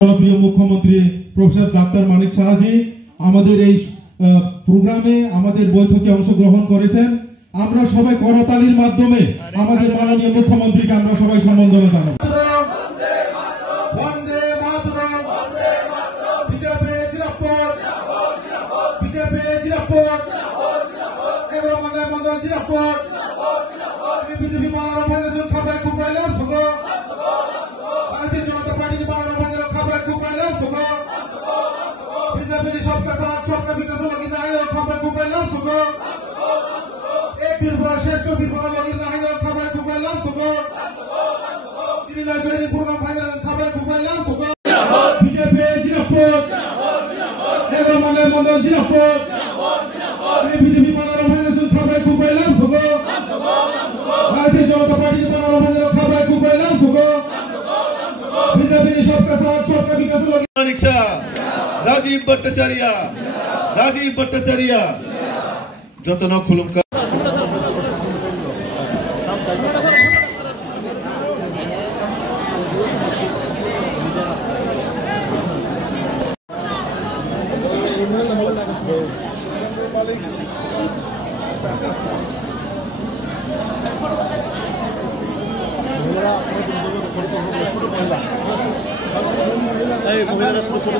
প্রিয় মুখ্যমন্ত্রী professor doctor মানিক সাহাজি আমাদের এই প্রোগ্রামে আমাদের বৈঠকে অংশগ্রহণ করেছেন। আমরা সবাই করতালির মাধ্যমে আমাদের মাননীয় মুখ্যমন্ত্রীকে আমরা সবাই সম্বর্ধনা জানাবো। सबका साथ सबका विकास लगी ना है खबर को पहला सुको एक दिन पूरा श्रेष्ठ दिन पूरा लगी ना है खबर को पहला सुको दिन ना जोड़ी पूरा भाई खबर को पहला सुको बीजेपी जिरापुर एगो मंडल मंडल जिरापुर बीजेपी बनारो भाई ने खबर को पहला सुको भारतीय जनता पार्टी के बनारो भाई ने खबर को पहला सुको बीजेपी सबका साथ सबका विकास लगी मानिक राजीव भट्टाचार्य जतन खुलुमका মহিলারা শুরু করে